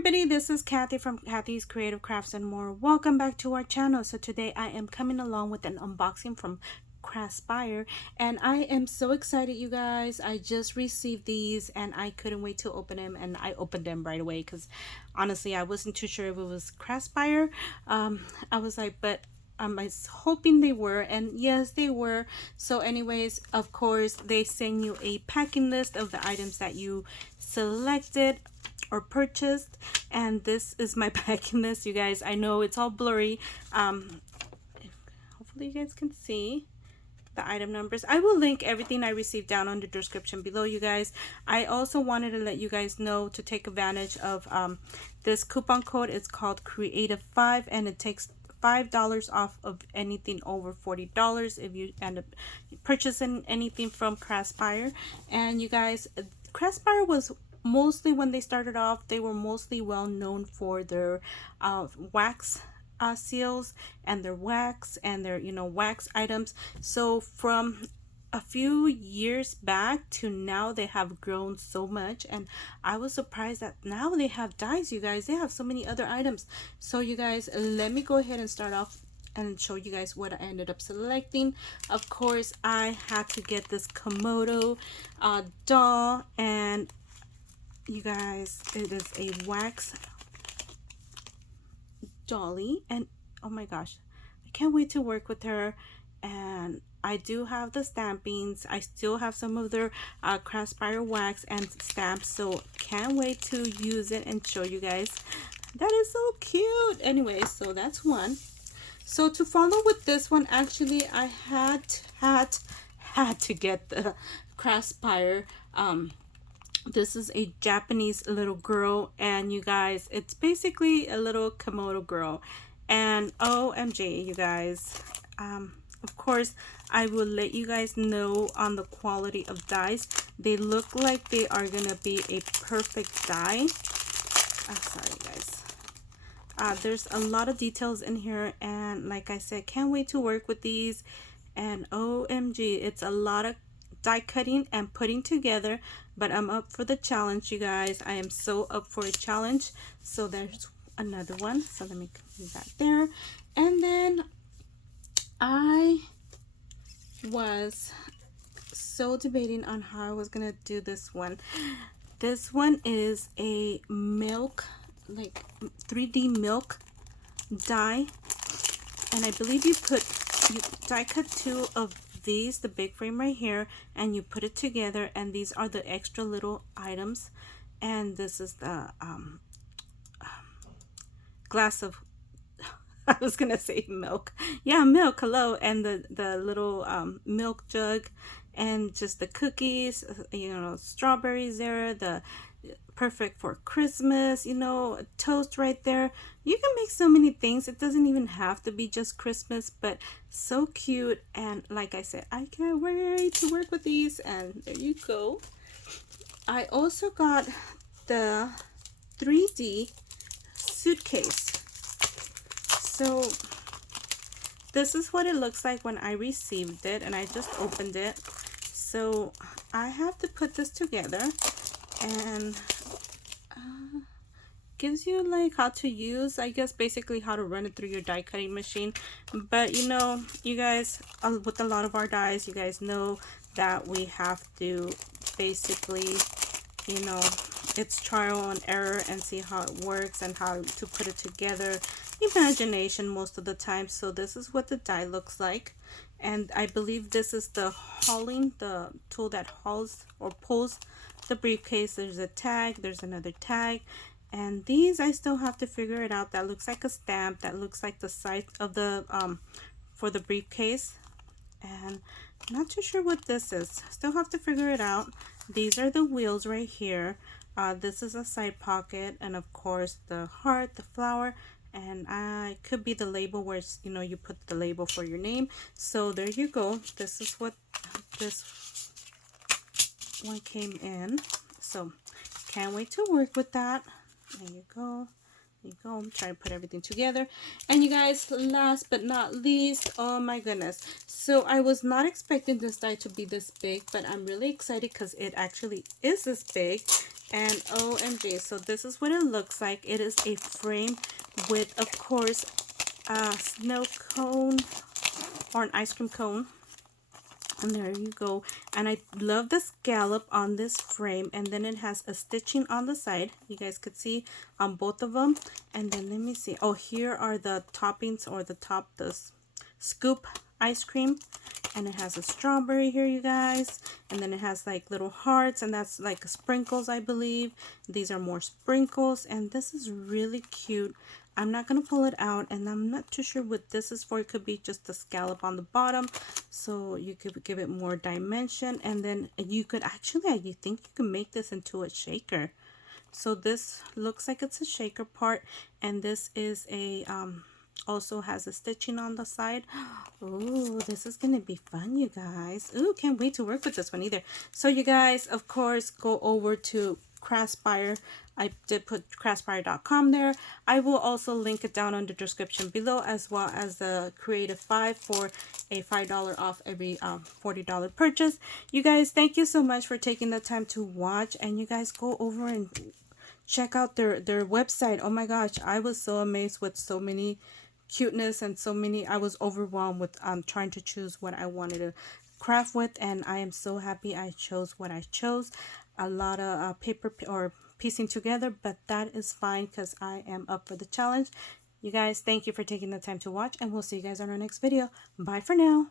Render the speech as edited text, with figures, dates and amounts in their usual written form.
everybody, this is Kathy from Kathy's Creative Crafts and More. Welcome back to our channel. So today I am coming along with an unboxing from Craspire, and I am so excited, you guys. I just received these and I couldn't wait to open them, and I opened them right away because honestly I wasn't too sure if it was Craspire. I was like, but I was hoping they were, and yes, they were. So anyways, of course, they send you a packing list of the items that you selected or purchased, and this is my packing list, you guys. I know it's all blurry. Hopefully you guys can see the item numbers. I will link everything I received down on the description below, you guys. I also wanted to let you guys know to take advantage of this coupon code. It's called Creative5, and it takes $5 off of anything over $40 if you end up purchasing anything from Craspire. And you guys, Craspire was mostly, when they started off, they were mostly well known for their wax seals and their wax and their wax items. So from a few years back to now, they have grown so much, and I was surprised that now they have dies, you guys. They have so many other items. So you guys, let me go ahead and start off and show you guys what I ended up selecting. Of course, I had to get this Kimono doll, and you guys, it is a wax dolly, and oh my gosh, I can't wait to work with her. And I do have the stampings. I still have some of their Craspire wax and stamps, so can't wait to use it and show you guys. That is so cute. Anyway, so that's one. So to follow with this one, actually I had to get the Craspire. This is a Japanese little girl, and you guys, it's basically a little Kimono girl, and OMG, you guys. Of course, I will let you guys know on the quality of dies. They look like they are gonna be a perfect die. Sorry guys. There's a lot of details in here, and like I said, can't wait to work with these. And OMG, it's a lot of die cutting and putting together, but I'm up for the challenge, you guys. I am so up for a challenge. So there's another one, so let me move that there. And then I was so debating on how I was gonna do this one. This one is a milk, like 3D milk die, and I believe you die cut two of these, the big frame right here, and you put it together, and these are the extra little items. And this is the glass of I was gonna say milk, yeah, milk, hello. And the little milk jug, and just the cookies, strawberries there, the perfect for Christmas, toast right there. You can make so many things. It doesn't even have to be just Christmas, but so cute. And like I said, I can't wait to work with these. And there you go. I also got the 3D suitcase. So this is what it looks like when I received it, and I just opened it. So I have to put this together, and gives you like how to use, I guess, basically how to run it through your die cutting machine. But you guys, with a lot of our dies, you guys know that we have to basically, it's trial and error and see how it works and how to put it together. Imagination most of the time. So this is what the die looks like, and I believe this is the tool that hauls or pulls the briefcase. There's a tag, there's another tag, and these I still have to figure it out. That looks like a stamp, that looks like the size of the for the briefcase, and I'm not too sure what this is. Still have to figure it out. These are the wheels right here. This is a side pocket, and of course the heart, the flower, and it could be the label where it's, you put the label for your name. So there you go. This is what this one came in. So can't wait to work with that. There you go. There you go. I'm trying to put everything together. And you guys, last but not least, oh my goodness. So I was not expecting this die to be this big, but I'm really excited because it actually is this big. And OMG, so this is what it looks like. It is a frame with, of course, a snow cone or an ice cream cone. And there you go. And I love the scallop on this frame, and then it has a stitching on the side. You guys could see on both of them. And then let me see. Oh, here are the toppings, or the scoop ice cream. And it has a strawberry here, you guys. And then it has like little hearts, and that's like sprinkles, I believe. These are more sprinkles, and this is really cute. I'm not going to pull it out, and I'm not too sure what this is for. It could be just a scallop on the bottom, so you could give it more dimension. And then you could actually, you think you can make this into a shaker. So this looks like it's a shaker part, and this is a also has a stitching on the side. Oh, this is gonna be fun, you guys. Ooh, can't wait to work with this one either. So you guys, of course, go over to Craspire. I did put craspire.com there. I will also link it down in the description below, as well as the Creative 5 for a $5 off every $40 purchase. You guys, thank you so much for taking the time to watch, and you guys go over and check out their website. Oh my gosh, I was so amazed with so many cuteness and so many. I was overwhelmed with trying to choose what I wanted to craft with, and I am so happy I chose what I chose. A lot of paper or piecing together, but that is fine because I am up for the challenge. You guys, thank you for taking the time to watch, and we'll see you guys on our next video. Bye for now.